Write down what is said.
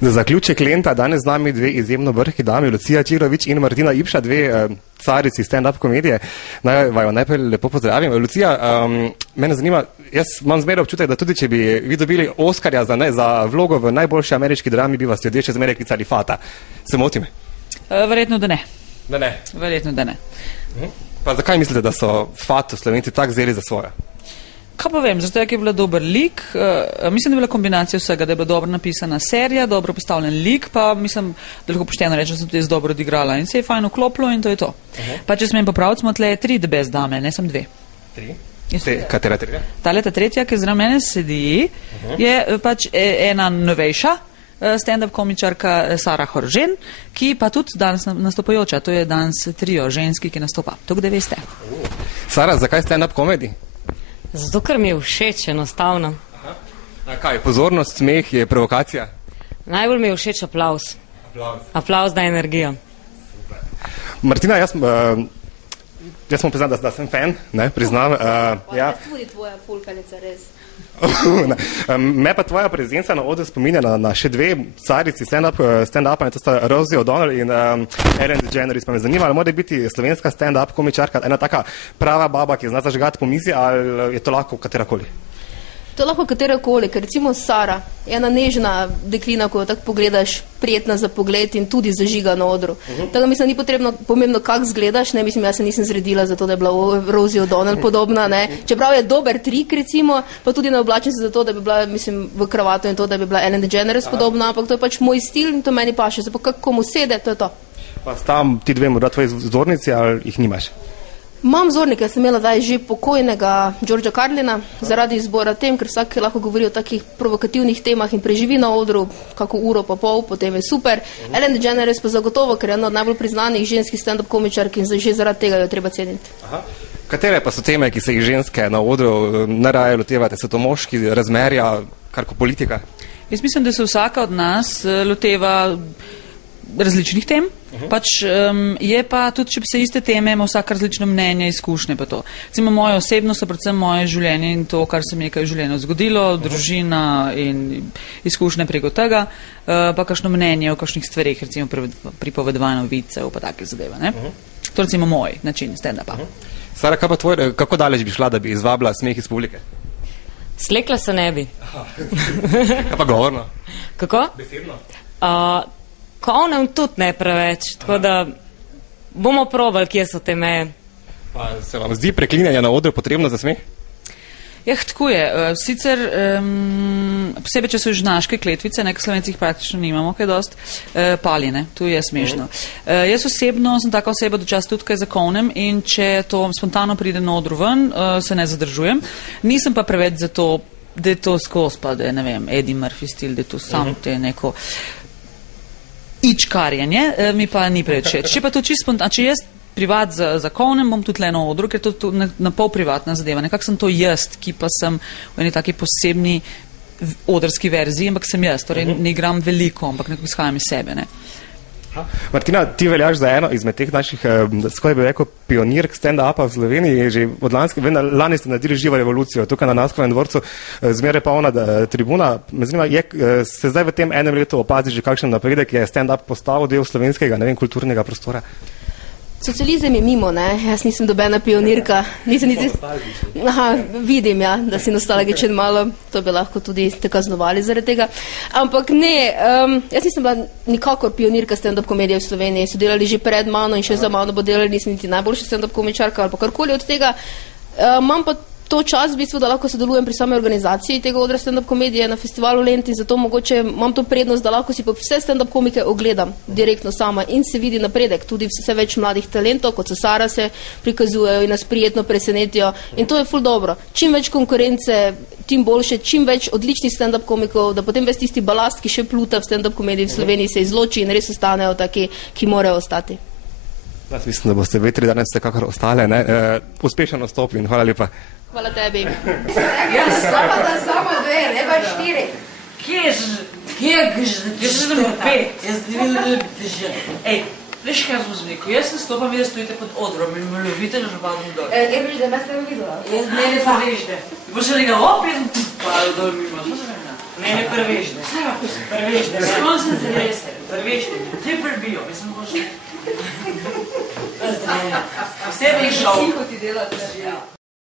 Za zaključek lenta danes z nami dve izjemno vrhki dami, Lucija Čirović in Martina Ipša, dve carici stand-up komedije. Naj vaju najprej lepo pozdravim. Lucija, mene zanima, jaz imam zmeraj občutek, da tudi če bi vi dobili Oskarja za vlogo v najboljši ameriški drami, bi vas ljudje še zmeraj klicali Fata. Se motim? Verjetno, da ne. Da ne? Verjetno, da ne. Pa zakaj mislite, da so Fatu Slovenci tako vzeli za svojo? Kaj pa vem, zato je bila dober lik, mislim, da je bila kombinacija vsega, da je bila dobro napisana serija, dobro postavljen lik, pa mislim, da lahko pošteno rečem, da sem tudi jaz dobro odigrala in se je fajn vklopilo in to je to. Pa če smem popraviti, smo tle 3 the best dame, ne sem 2. 3? Katera tretja? Ta tretja, ki zraven mene sedi, je pač ena novejša stand-up komičarka Sara Horžen, ki pa tudi danes nastopajoča, to je danes trio ženski, ki nastopa. To kdaj veste. Sara, zakaj stand-up komedi? Zato, ker mi je všeč, enostavno. A kaj, pozornost, smeh je provokacija? Najbolj mi je všeč aplavz. Aplavz da energijo. Super. Martina, jaz sem priznal, da sem fan, ne, priznam. Ja. Tudi tvoja fulkanica, res. Me pa tvoja prezenca na odru spominja na še dve carici stand-upa, in to sta Rosie O'Donnell in Ellen DeGeneres. Pa me zanima, ali mora biti slovenska stand-up komičarka ena taka prava baba, ki zna zažgati po mizi, ali je to lahko katerakoli? To je lahko katerakoli, ker recimo Sara je ena nežna deklina, ko jo tako pogledaš, prijetna za pogled in tudi zažiga na odru. Tako mislim, ni pomembno, kako zgledaš, ne, mislim, jaz se nisem zredila zato, da je bila Rosie O'Donnell podobna, ne. Čeprav je dober trik, recimo, pa tudi ne oblačim se zato, da bi bila, mislim, v kravato in to, da bi bila Ellen DeGeneres podobna, ampak to je pač moj stil in to meni paše, zato kako komu sede, to je to. Pa tam ti dve morda tvoji vzornici, ali jih nimaš? Imam vzornike, sem imela zdaj že pokojnega Georgea Carlina zaradi izbora tem, ker vsak lahko govori o takih provokativnih temah in preživi na odru kako uro pa pol, potem je super. Ellen DeGeneres pa zagotovo, ker je ena od najbolj priznanih ženskih stand-up komičark in že zaradi tega jo treba ceniti. Katere pa so teme, ki se jih ženske na odru najraje lotevate? So to moški, razmerja, karko politika? Jaz mislim, da se vsaka od nas loteva različnih tem, pač je pa tudi, če bi se iste teme, ima vsak različno mnenje, izkušnje pa to. Recimo moje osebno so predvsem moje življenje in to, kar se mi je kaj v življenju zgodilo, družina in izkušnje preko tega, pa kakšno mnenje o kakšnih stvareh, recimo pripovedovanje vicev, pa take zadeve, ne? To je recimo moj način stand-upa. Sara, kaj pa tvoj, kako daleč bi šla, da bi izvabila smeh iz publike? Slekla se ne bi. Kaj pa govorno? Kako? Besedno? Kovnem tudi ne preveč, tako da bomo probali, kje so te meje. Pa se vam zdi preklinjanje na odru potrebno za smeh? Ja, tako je. Sicer, posebej, če so južnaške kletvice, nekaj Slovencih praktično nimamo, kaj dost, paline, tu je smešno. Jaz osebno sem taka oseba, da čas tudi kaj zakovnem in če to spontano pride na odru ven, se ne zadržujem. Nisem pa preveč za to, da je to skozi, pa da je, ne vem, Eddie Murphy stil, da je to sam te neko ičkarjenje, mi pa ni preveč všeč. Če pa to čisto spontano, če jaz privat zakovnem, bom tudi le na odru, ker to na pol privatna zadeva. Nekako sem to jaz, ki pa sem v eni taki posebni odrski verziji, ampak sem jaz, torej ne igram veliko, ampak nekako izhajam iz sebe, ne. Martina, ti veljaš za eno izmed teh naših, skoraj bi rekel, pionirk stand-upa v Sloveniji, že od lani ste naredili živo revolucijo, tukaj na Naskovem dvorcu, zmeraj polna tribuna. Me zanima, se zdaj v tem enem letu opazi že kakšen napredek, je stand-up postal del slovenskega, ne vem, kulturnega prostora? Socializem je mimo, ne? Jaz nisem dobena pionirka. Nisem niti... Aha, vidim, ja, da si nostalgičen malo. To bi lahko tudi te kaznovali zaradi tega. Ampak ne, jaz nisem bila nikakor pionirka stand-up komedije v Sloveniji. So delali že pred mano in še za mano bo delali, nisem niti najboljša stand-up komičarka ali pa karkoli od tega. Imam pa to čas, v bistvu, da lahko sodelujem pri same organizaciji tega odra stand-up komedije na festivalu Lent in zato mogoče imam to prednost, da lahko si pa vse stand-up komike ogledam direktno sama in se vidi napredek. Tudi vse več mladih talentov, kot so Sara, se prikazujejo in nas prijetno presenetijo in to je ful dobro. Čim več konkurence, tim boljše, čim več odličnih stand-up komikov, da potem ves tisti balast, ki še pluta v stand-up komediji v Sloveniji, se izloči in res ostanejo taki, ki morajo ostati. Jaz mislim, da boste vetri danes vsekakor ostale, ne? Uspešen nastop in hvala lepa. Hvala tebi. Ja, slaba da samo 2, ne pa 4. Kje je jaz sem 5. Jaz ne vidim že. Ej, veš kaj sem zrekel? Jaz se stopam, vi da stojite pod odrom in me ljubite, že padam dol. Kaj biš, da me ste videla? Jaz ne vidiš, da. Bo se nekaj opet, pa dol mimo. Ne, prvežne. Prvežne. Skoncentriraj se. Prvežne. Te prbijo. Mislim, hoče. Vse bi šel.